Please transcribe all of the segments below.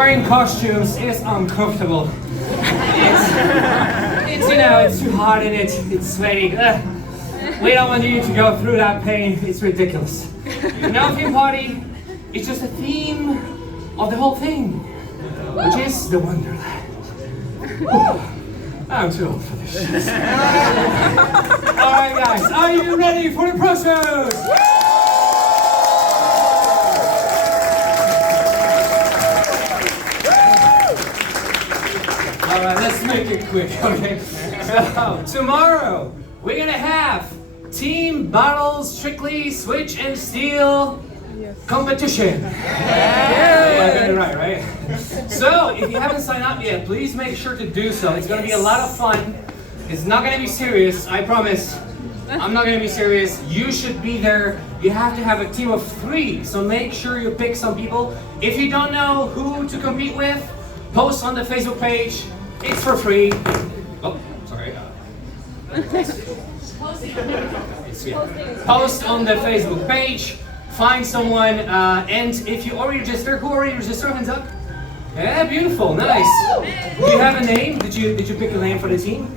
wearing costumes is uncomfortable. It's you know, it's too hot in it, it's sweaty. We don't want you to go through that pain, it's ridiculous. No theme party, it's just a theme of the whole thing, which is the Wonderland. I'm too old for this shit. Alright guys, are you ready for the process? Alright, let's make it quick, okay? So, tomorrow, we're gonna have Team Battles Strictly Switch and Steel competition. Yeah, I got it right? So, if you haven't signed up yet, please make sure to do so. It's gonna be a lot of fun. It's not gonna be serious, I promise. I'm not gonna be serious. You should be there. You have to have a team of 3, so make sure you pick some people. If you don't know who to compete with, post on the Facebook page. It's for free. Oh, sorry. Post on the Facebook page. Find someone, and if you already registered, who already registered? Hands up. Yeah, beautiful, nice. Do you have a name? Did you pick a name for the team?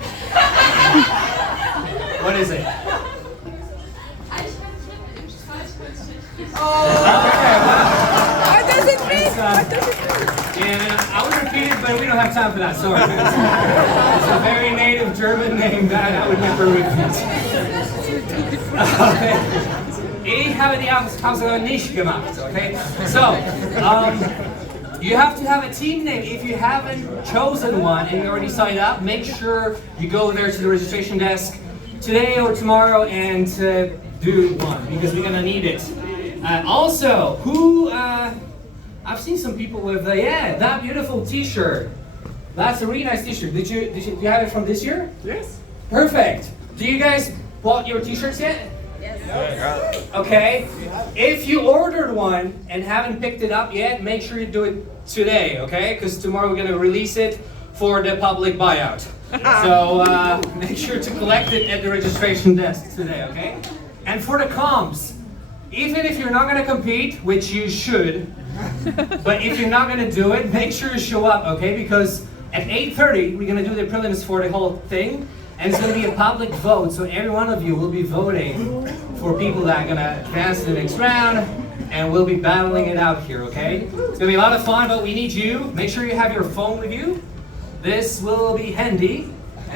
What is it? What does it mean? What does it mean? Yeah, I would repeat it, but we don't have time for that, sorry. It's a very native German name that I would never repeat. Okay. Ich habe die Hausaufgaben nicht gemacht, okay? So, you have to have a team name. If you haven't chosen one and you already signed up, make sure you go there to the registration desk today or tomorrow and do one, because we're gonna need it. Also, I've seen some people with that beautiful T-shirt. That's a really nice T-shirt. Do you have it from this year? Yes. Perfect. Do you guys bought your T-shirts yet? Yes. Okay. If you ordered one and haven't picked it up yet, make sure you do it today, okay? Because tomorrow we're gonna release it for the public buyout. So make sure to collect it at the registration desk today, okay? And for the comps, even if you're not gonna compete, which you should, but if you're not gonna do it, make sure you show up, okay? Because at 8:30, we're gonna do the prelims for the whole thing, and it's gonna be a public vote, so every one of you will be voting for people that are gonna advance to the next round, and we'll be battling it out here, okay? It's gonna be a lot of fun, but we need you. Make sure you have your phone with you. This will be handy. I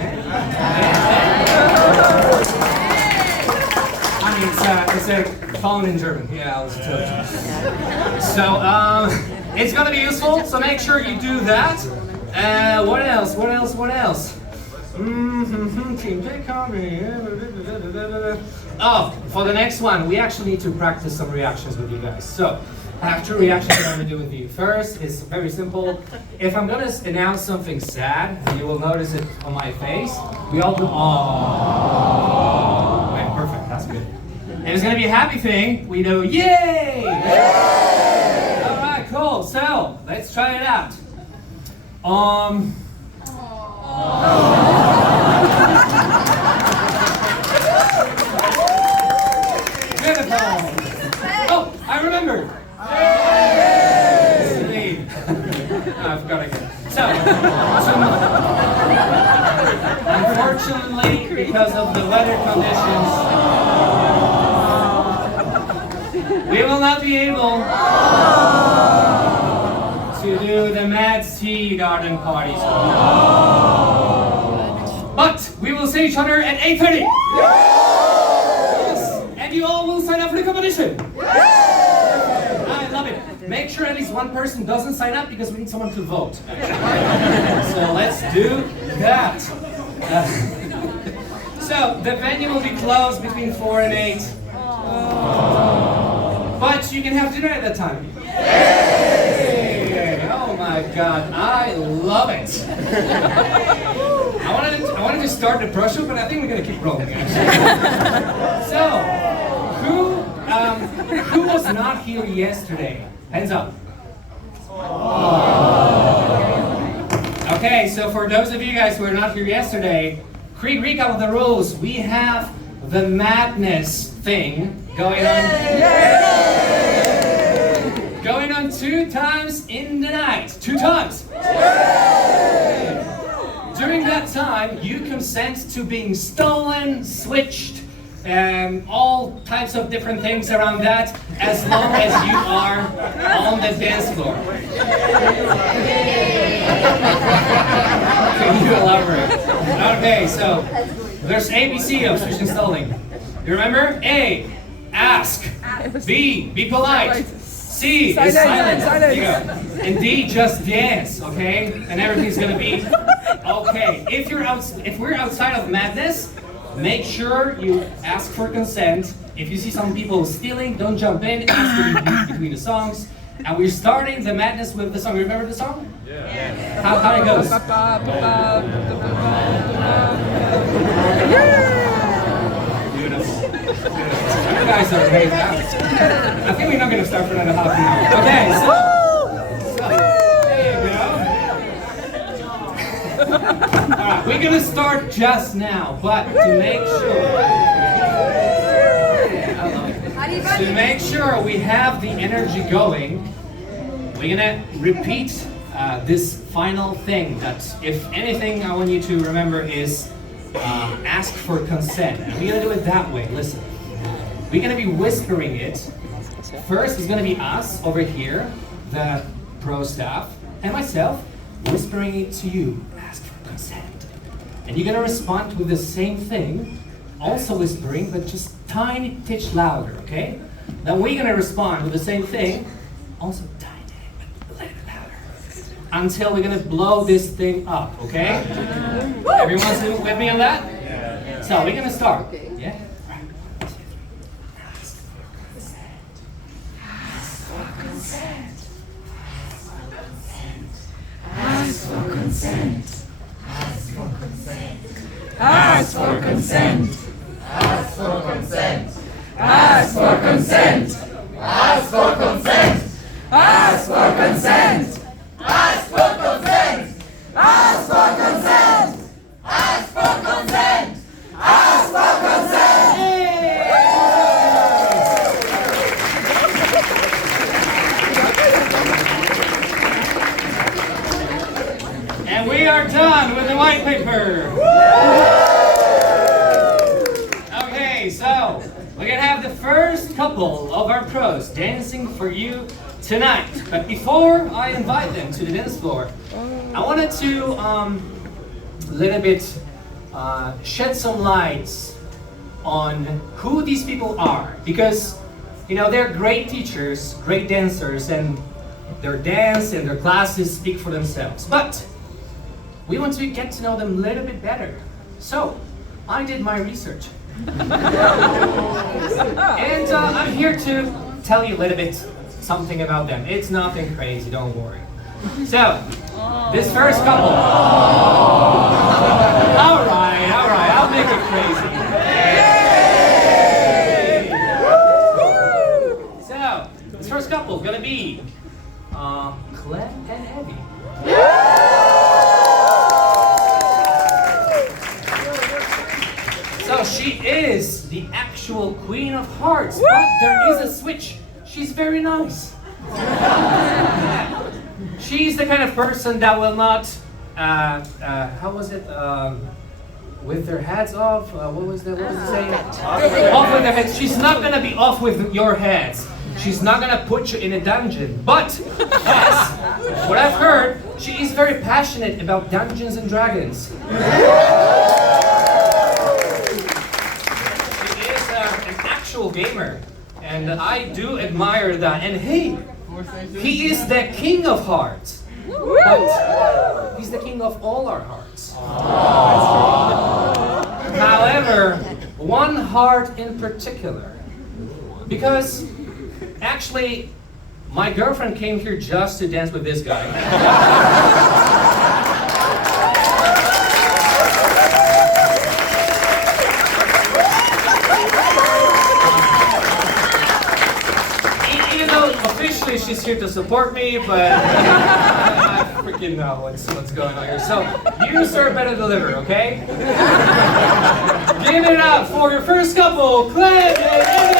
mean, it's a phone in German. Yeah, I was joking. So, it's gonna be useful, so make sure you do that. What else? Oh, for the next one, we actually need to practice some reactions with you guys. So, I have 2 reactions that I'm gonna do with you. First, it's very simple. If I'm gonna announce something sad, you will notice it on my face. We all do, oh. Okay, perfect, that's good. If it's gonna be a happy thing, we do, yay! Yay! All right, cool. So, let's try it out. Beautiful. Oh, I remember. Yay! I forgot again. So, unfortunately, because of the weather conditions, we will not be able to do the Mad Sea Garden parties. But we will see each other at 8:30. Yes. And you all will sign up for the competition. I love it. Make sure at least one person doesn't sign up because we need someone to vote. So let's do that. So the venue will be closed between 4 and 8. But you can have dinner at that time. Yay! Oh my God, I love it. I wanted to start the brush up, but I think we're gonna keep rolling. So, who was not here yesterday? Hands up. Okay, so for those of you guys who were not here yesterday, quick recap of the rules. We have the madness thing going on. Going on 2 times in the night. tonight. 2 times. During that time, you consent to being stolen, switched, all types of different things around that, as long as you are on the dance floor. Can you elaborate? Okay, so there's ABC of switch and stoling. You remember? A, ask. B, be polite. C is silent. There you go. And D, just dance, okay? And everything's gonna be okay. If we're outside of madness, make sure you ask for consent. If you see some people stealing, don't jump in. Ask to be between the songs. And we're starting the madness with the song. Remember the song? Yeah. How it goes? Beautiful. You guys are amazing. I think we're not going to start for another half an hour. Okay, so there you go. Alright, we're going to start just now, but to make sure we have the energy going, we're going to repeat this final thing that, if anything, I want you to remember is ask for consent. And we're going to do it that way. Listen. We're going to be whispering it. First, it's going to be us over here, the pro staff, and myself, whispering it to you. Ask for consent. And you're going to respond with the same thing, also whispering, but just tiny titch louder, okay? Then we're going to respond with the same thing, also tiny, but a little bit louder, until we're going to blow this thing up, okay? Everyone's with me on that? Yeah. So we're going to start. Yeah? Ask for consent. Ask for consent. Ask for consent. Ask for consent. Ask for consent. Ask for consent. Ask for consent. Ask for consent. Ask for consent. Ask for consent. Ask for consent. And we are done with the white paper. Okay, so we're gonna have the first couple of our pros dancing for you tonight. But before I invite them to the dance floor, I wanted to little bit shed some lights on who these people are, because they're great teachers, great dancers, and their dance and their classes speak for themselves. But we want to get to know them a little bit better. So I did my research. And I'm here to tell you a little bit something about them. It's nothing crazy, don't worry. So, this first couple. Alright, I'll make it crazy. So, this first couple is gonna be Clem and Evie. So she is the actual Queen of Hearts, but there is a switch. She's very nice. She's the kind of person that will not, how was it, with their heads off? What was it saying? Off with their heads. She's not gonna be off with your heads. She's not gonna put you in a dungeon. But, yes, what I've heard, she is very passionate about Dungeons and Dragons. Gamer, and I do admire that. And he is the King of Hearts, but he's the King of all our hearts. However, one heart in particular, because actually my girlfriend came here just to dance with this guy. Officially, she's here to support me, but I freaking know what's going on here. So, you, sir, better deliver, okay? Give it up for your first couple, Clem and Evie!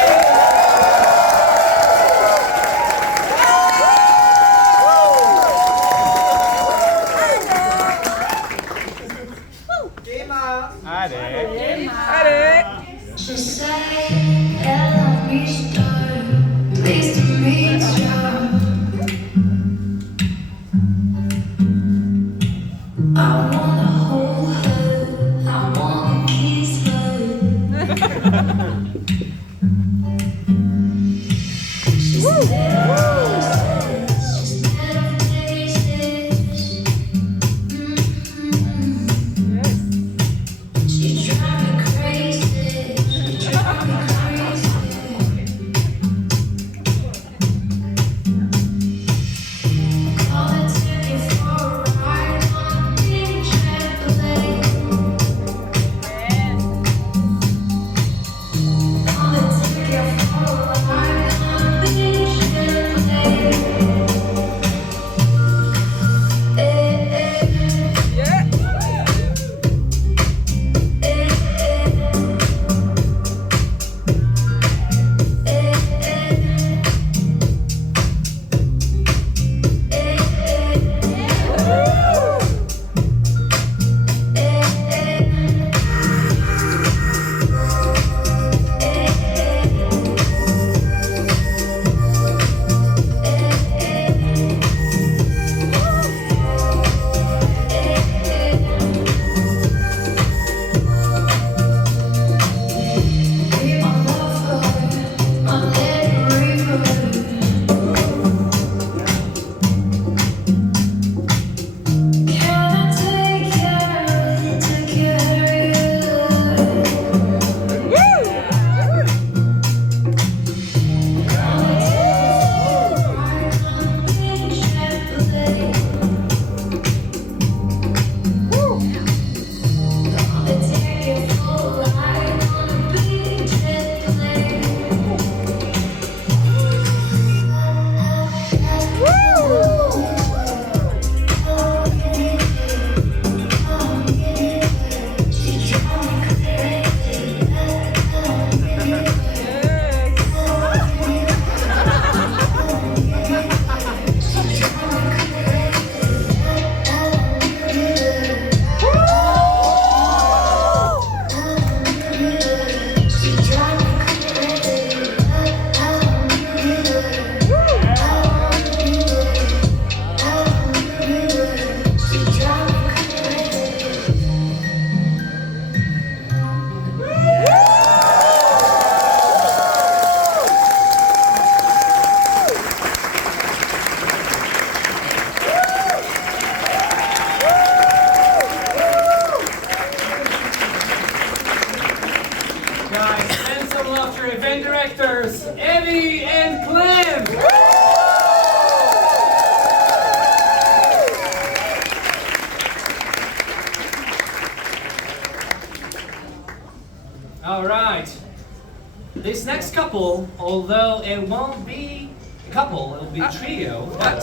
this next couple, although it won't be a couple, it'll be a trio. But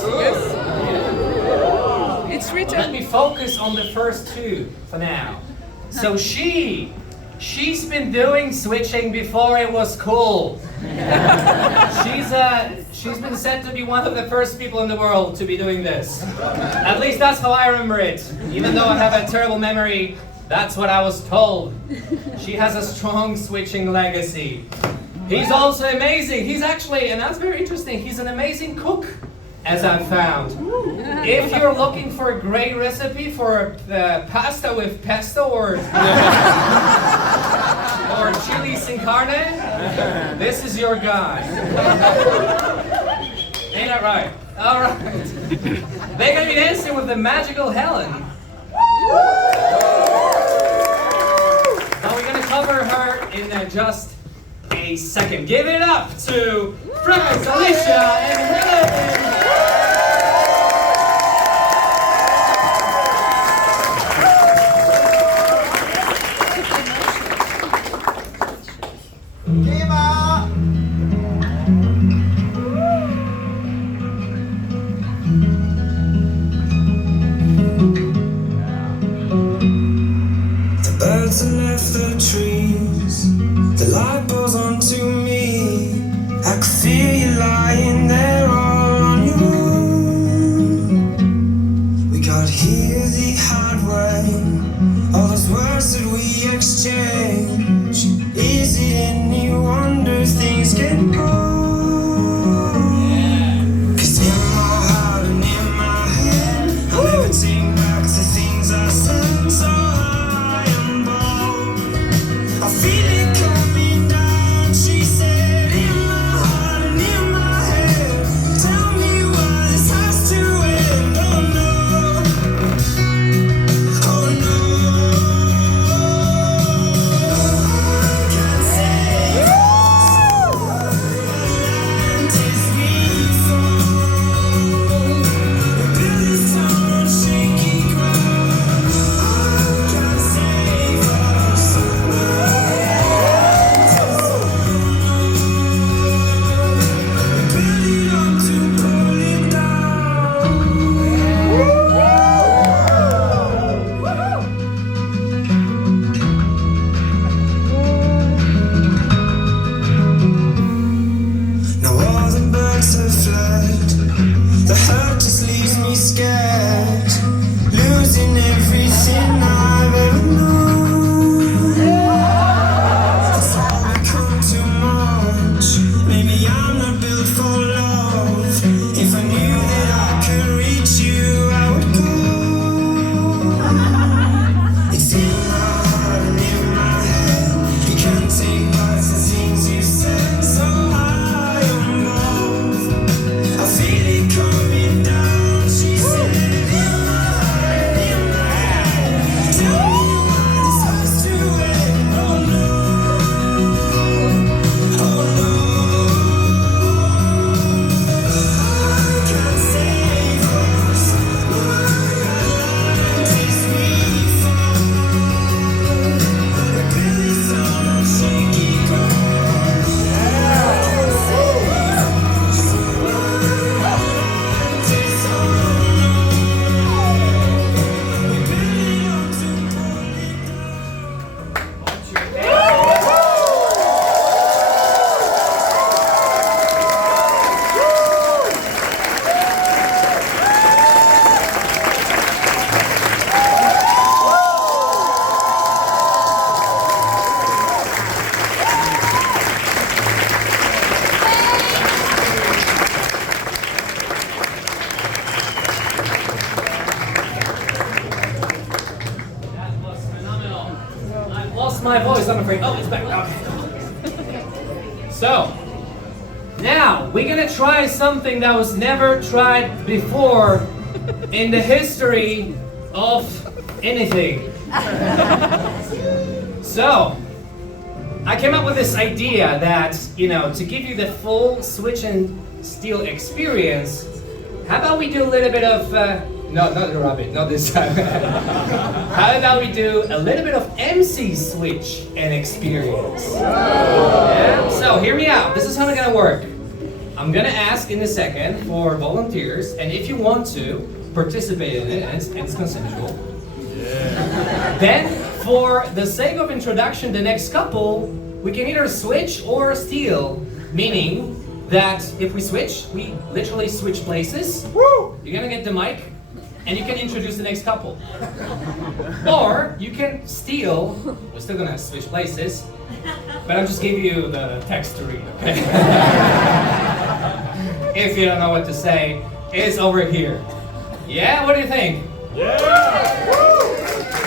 It's let written. me focus on the first two for now. So she's been doing switching before it was cool. She's been said to be one of the first people in the world to be doing this. At least that's how I remember it. Even though I have a terrible memory, that's what I was told. She has a strong switching legacy. He's also amazing. He's actually, and that's very interesting, he's an amazing cook, as I've found. If you're looking for a great recipe for pasta with pesto or chili sin carne, this is your guy. Ain't that right? All right. They're gonna be dancing with the magical Helen. Now we're gonna cover her in just a second. Give it up to Franz, Alicia, and Helen. Birds have left the trees, the light pours onto me. I could feel you lying there all on your own. We got here the hard way, all those words that we exchange. Is it any wonder things get cold? 'Cause in my heart and in my head, I'm levitating back to things I said. So I feel it coming down, she said, in my heart and in my head. Tell me why this has to end. Oh no, oh no. I can't say land is we fall. We build this town on shaky ground. I can't save us. Now all the birds have fled, the hurt just leaves me scared, losing everything I've ever known. It's all become too much, maybe I'm not built for love. If I knew that I could reach you, I would go. It's in my heart and in my head, you can't take back the things you said. So high on both, I feel it coming down. She said, in my heart and in my head, tell me why this has to end. Oh no, oh no. I can't save us. My land is we fall. We build this town on shaky ground. I can't save us. My land is unknown. We build it up to pull it down. That was phenomenal. I've lost my voice, I'm afraid. Oh, it's back. Okay. So, now we're gonna try something that was never tried before in the history of anything. So, I came up with this idea that, to give you the full Switch and Steel experience, how about we do a little bit of No, not the rabbit, not this time. How about we do a little bit of MC switch and experience? Yeah? So hear me out. This is how it's gonna work. I'm gonna ask in a second for volunteers, and if you want to participate in it, and it's consensual. Yeah. Then, for the sake of introduction, the next couple, we can either switch or steal, meaning that if we switch, we literally switch places. Woo! You're gonna get the mic, and you can introduce the next couple. Or you can steal. We're still gonna switch places, but I'm just giving you the text to read, okay? If you don't know what to say, it's over here. Yeah, what do you think? Yeah!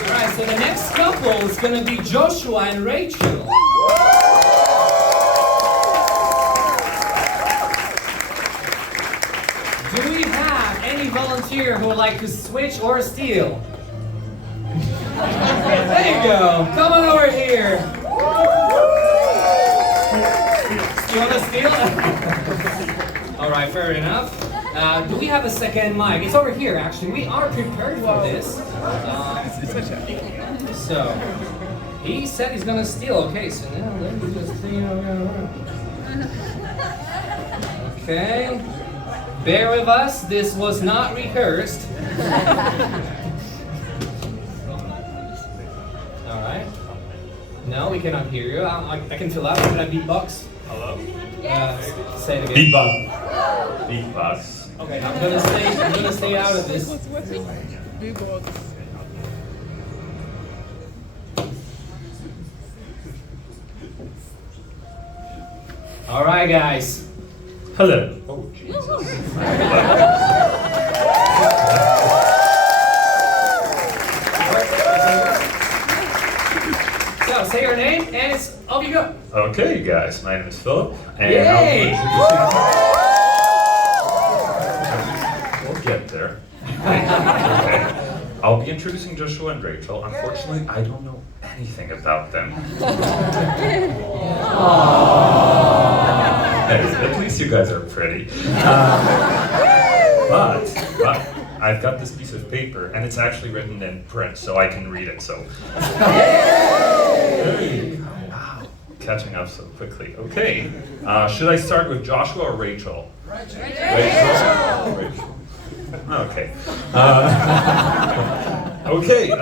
Alright, so the next couple is gonna be Joshua and Rachel. Do we have any volunteer who would like to switch or steal? There you go. Come on over here. You want to steal? All right, fair enough. Do we have a second mic? It's over here, actually. We are prepared for this. So, he said he's gonna steal. Okay, so now let me just see. Okay. Bear with us. This was not rehearsed. All right. No, we cannot hear you. I can fill out. Can I beatbox? Hello? Say it again. Beatbox. Beatbox. Okay, I'm gonna stay out of this. All right, guys. Hello. Oh, Jesus. So, say your name, and it's off you go. Okay, guys. My name is Philip, and Yay! we'll get there. Okay. I'll be introducing Joshua and Rachel. Unfortunately, I don't know anything about them. Hey, at least you guys are pretty. But I've got this piece of paper, and it's actually written in print, so I can read it. So, hey, wow, catching up so quickly. Okay, should I start with Joshua or Rachel? Rachel. Okay. Okay.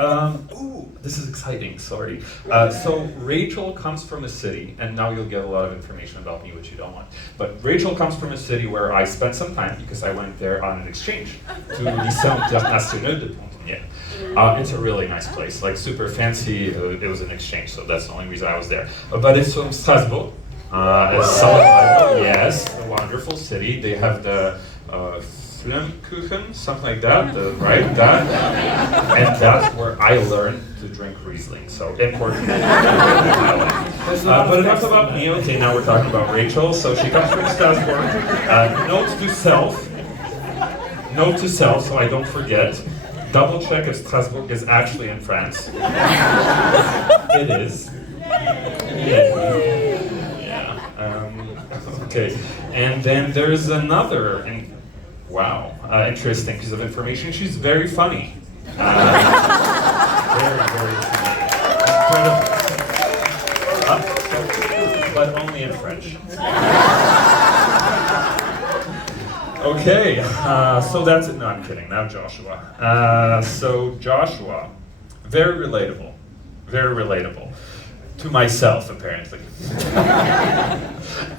Ooh, this is exciting. Sorry. So Rachel comes from a city, and now you'll get a lot of information about me, which you don't want. But Rachel comes from a city where I spent some time because I went there on an exchange to Lycée International de Pontigny. It's a really nice place, like super fancy. It was an exchange, so that's the only reason I was there. But it's from Strasbourg. Yes, a wonderful city. They have the Flammkuchen, something like that, right? That, and that's where I learned to drink Riesling. So important. But enough about me. Okay, now we're talking about Rachel. So she comes from Strasbourg. Note to self, so I don't forget. Double check if Strasbourg is actually in France. It is. Yeah. Okay, and then there's another. Wow, interesting piece of information. She's very funny. Very, very funny. Incredible. But only in French. Okay, so that's it. No, I'm kidding. Now Joshua. So Joshua, very relatable. Very relatable. To myself, apparently.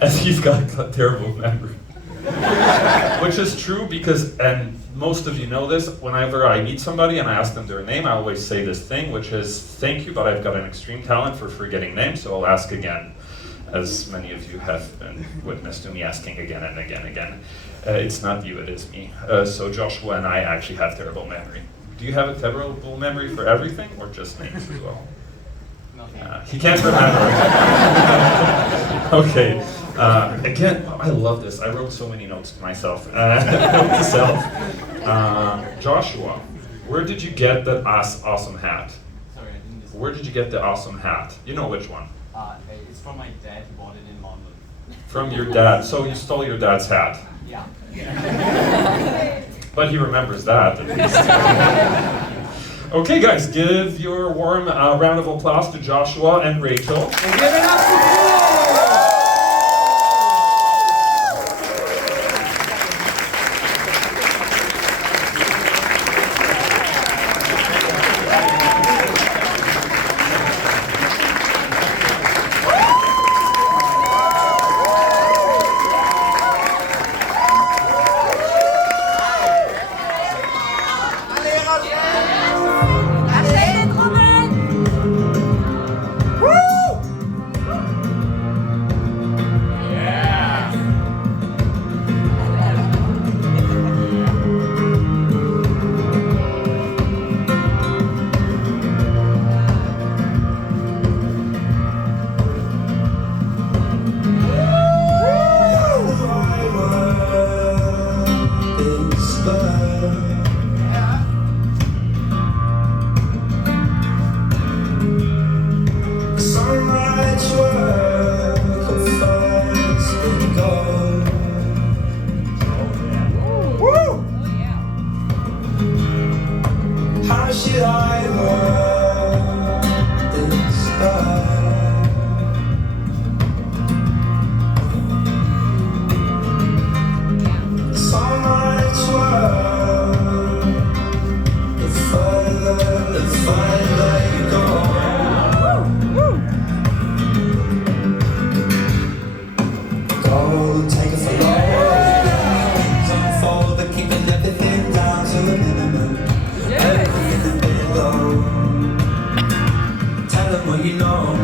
As he's got a terrible memory. Which is true because, and most of you know this, whenever I meet somebody and I ask them their name, I always say this thing, which is, thank you, but I've got an extreme talent for forgetting names, so I'll ask again. As many of you have been witness to me asking again and again and again. It's not you, it is me. So Joshua and I actually have terrible memory. Do you have a terrible memory for everything, or just names as well? He can't remember. Okay. Again, I love this. I wrote so many notes to myself. Joshua, where did you get that awesome hat? Sorry, I didn't listen. Where did you get the awesome hat? You know which one? It's from my dad. He bought it in London. From your dad. So you stole your dad's hat. Yeah. But he remembers that at least. Okay, guys, give your warm round of applause to Joshua and Rachel. And give it up to Paul! How should I word this love? So much work. The further you go. Go, take it for long. Unfold, but keeping everything down to a minimum. Tell them what you know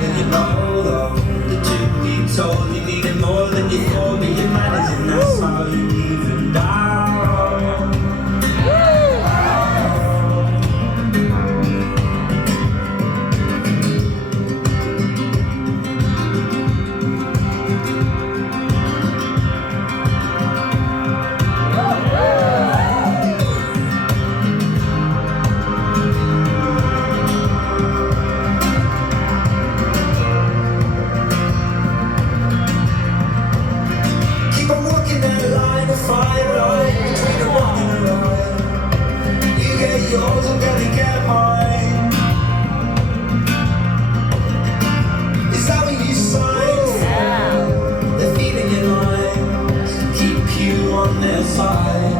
that you know though. The truth be told, you needed more than you thought, but your manners and that's how you even down. Yours, I'm gonna get mine. Is that what you signed for? They're feeding you lines, keep you on their side.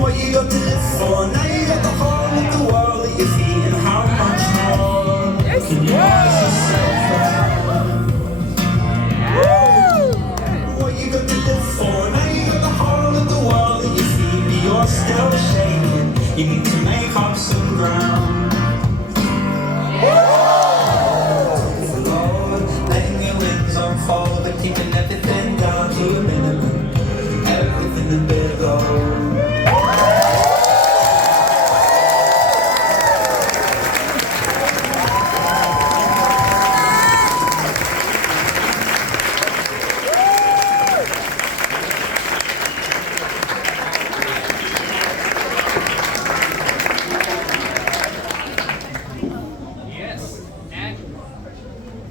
What you got to live for? Now you got the whole of the world at your feet, and how much more can you ask yourself? What you got to live for? You're still shaking, you need to make up some ground. Lord, letting your wings unfold, but keeping everything down to a minimum. Everything a bit low.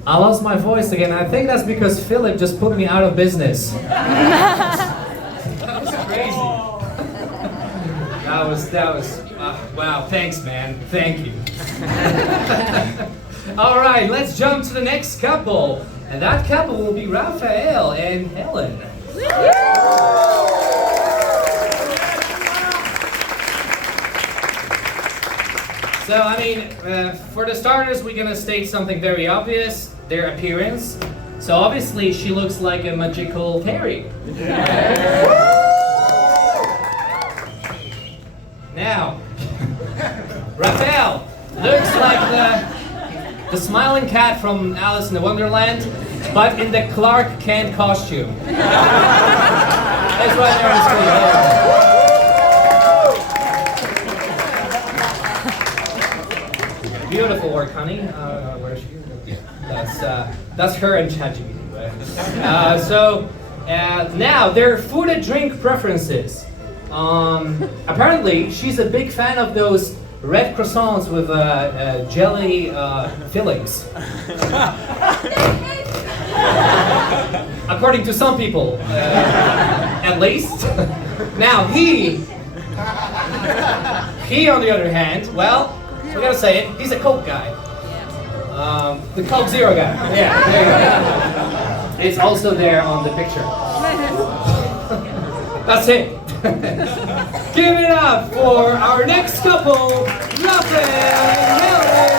I lost my voice again. I think that's because Philip just put me out of business. That was crazy. That was wow, thanks man, thank you. All right, let's jump to the next couple. And that couple will be Raphael and Helen. So, I mean, for the starters, we're gonna state something very obvious, their appearance. So obviously, she looks like a magical fairy. Now, Raphael looks like the smiling cat from Alice in the Wonderland, but in the Clark Kent costume. That's right there on the screen. Beautiful work, honey. Where's she? Yeah, that's her and ChatGPT. Now their food and drink preferences. Apparently, she's a big fan of those red croissants with jelly fillings. according to some people, at least. Now he on the other hand, well, we gotta say it, he's a Coke guy. The Coke Zero guy. Yeah, there you go. It's also there on the picture. That's it. Give it up for our next couple, Rafael and Helen.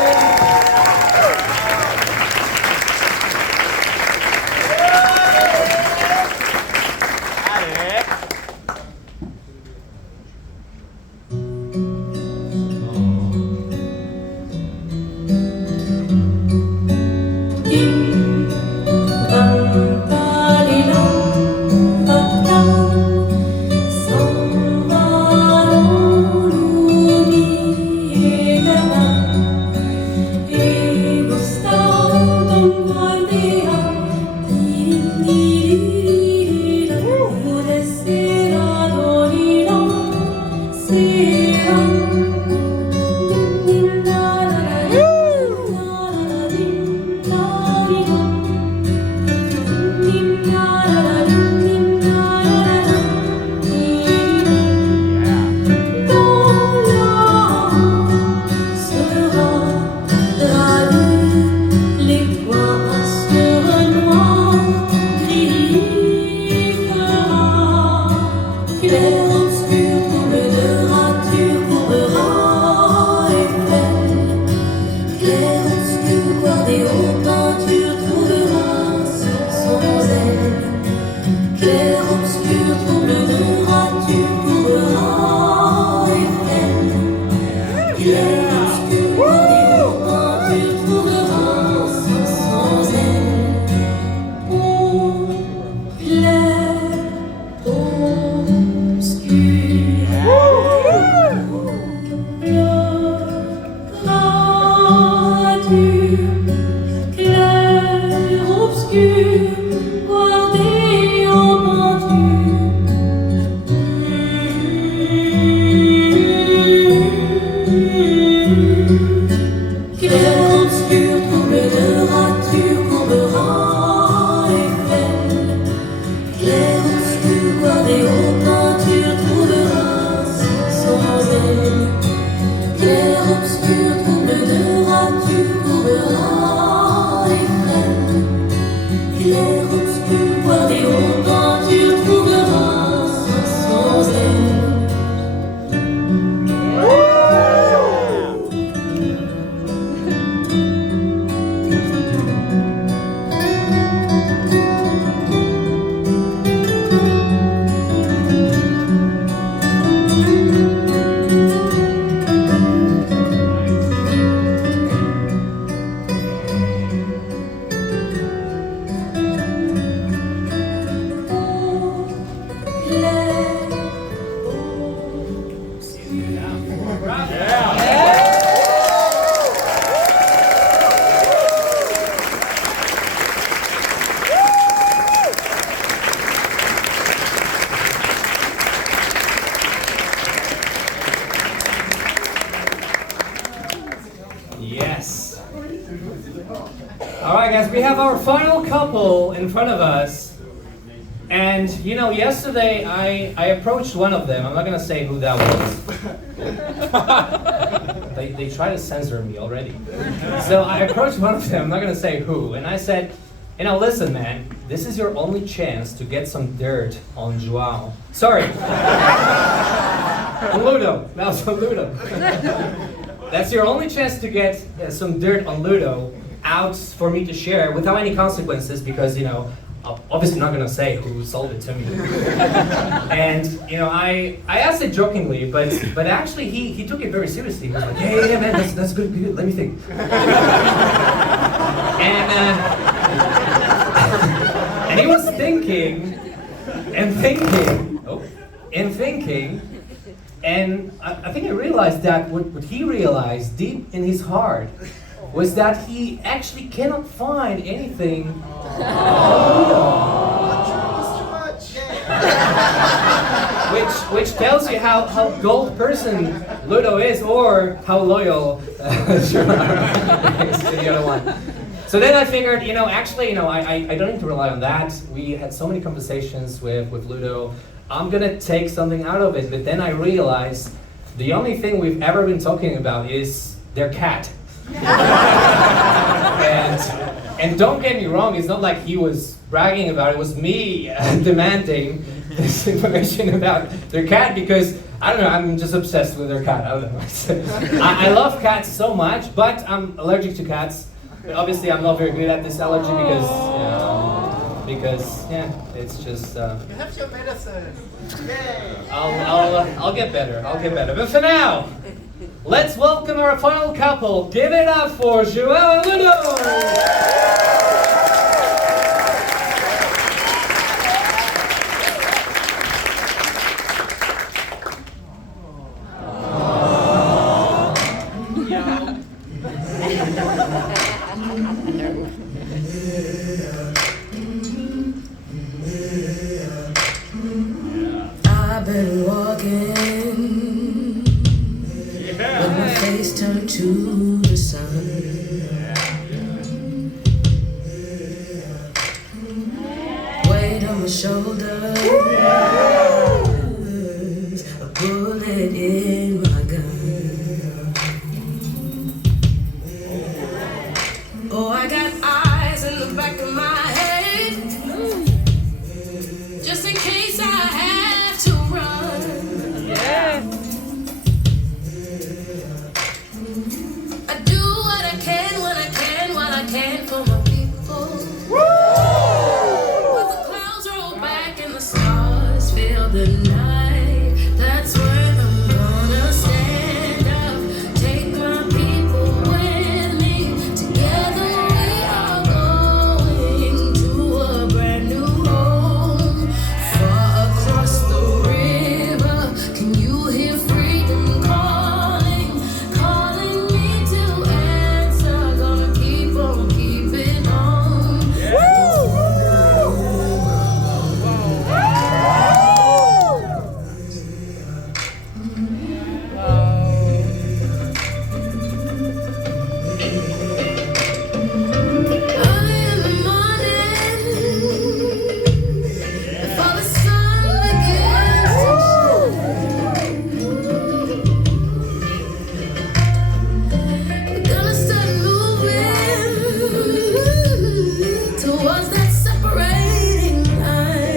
Yes. All right, guys, we have our final couple in front of us. And, you know, yesterday I approached one of them. I'm not going to say who that was. They try to censor me already. So I approached one of them. I'm not going to say who. And I said, you know, listen, man, this is your only chance to get some dirt on Joao. Sorry. On Ludo. That was on Ludo. That's your only chance to get some dirt on Ludo out for me to share without any consequences because, you know, I'm obviously not going to say who sold it to me. And, you know, I asked it jokingly, but actually he took it very seriously. He was like, yeah, man, that's good, let me think. And he was thinking, and I think I realized that what he realized deep in his heart was that he actually cannot find anything. Which tells you how gold person Ludo is, or how loyal is to the other one. So then I figured, actually, I don't need to rely on that. We had so many conversations with Ludo. I'm gonna take something out of it, but then I realized the only thing we've ever been talking about is their cat. and don't get me wrong, it's not like he was bragging about it. It was me demanding this information about their cat because, I don't know, I'm just obsessed with their cat. I don't know. I love cats so much, but I'm allergic to cats. But obviously, I'm not very good at this allergy because it's just. You have your medicine. Yay! I'll get better. I'll get better. But for now, let's welcome our final couple. Give it up for Joel and Ludo. I've been walking with my face turned to the sun. Weight on my shoulders, a bullet in my gun. Oh, I got eyes in the back of my head, just in case I have to run. I do what I can when I can, when I can for my people. When the clouds roll back and the stars fill the night, that's when I'm gonna stand up, take my people with me. Together we are going to a brand new home, far across the river. Can you hear freedom calling, calling me to answer? Gonna keep on keeping on. Early in the morning, before the sun begins to shine, we're gonna start moving towards that separating line.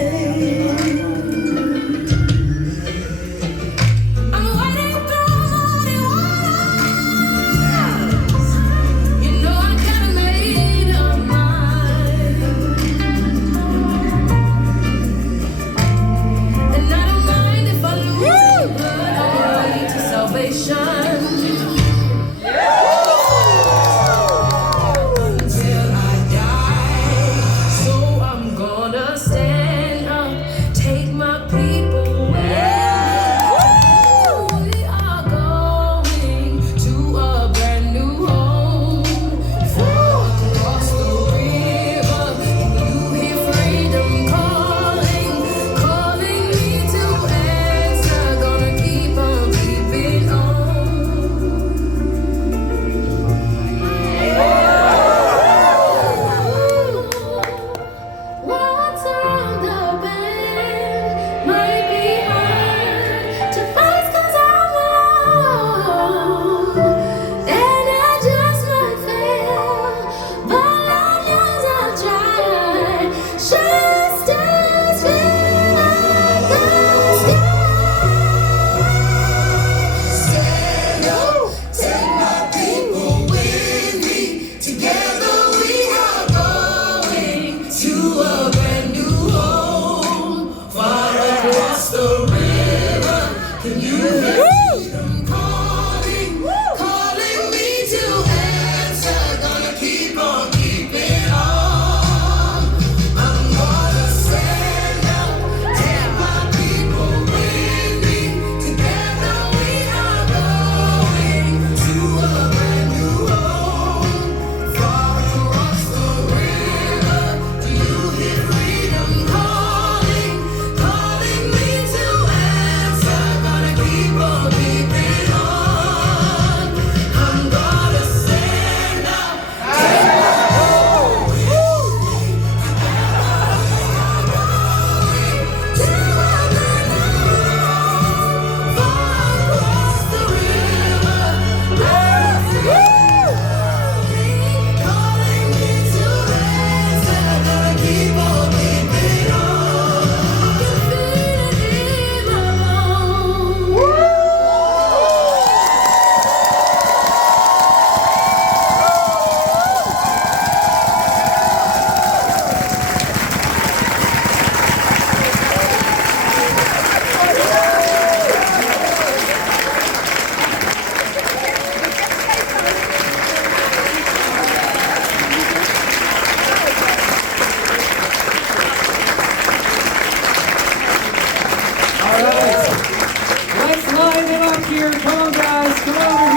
I'm waiting through muddy waters. You know I kinda made up mine, and I don't mind if I lose blood on the way to salvation. Until I die, so I'm gonna stand up, take my people with me. We are going to a brand new home, far across the river. Can you hear freedom calling, calling me to answer? Gonna keep on keeping on. What's around the bend might be hard to face 'cause I'm alone, and I just might fail, but long as I try, just as feel like the sky. Stand up, take my people with me. Together we are going to a brand new home, far across the river. Can you hear freedom calling, calling me to answer? Gonna keep on keeping on. I'm gonna stand up, take my people with me. Together we are going to a brand new home, far across the river. Do you hear freedom calling, calling me to answer? Gonna keep on here. Come on, guys. Come on,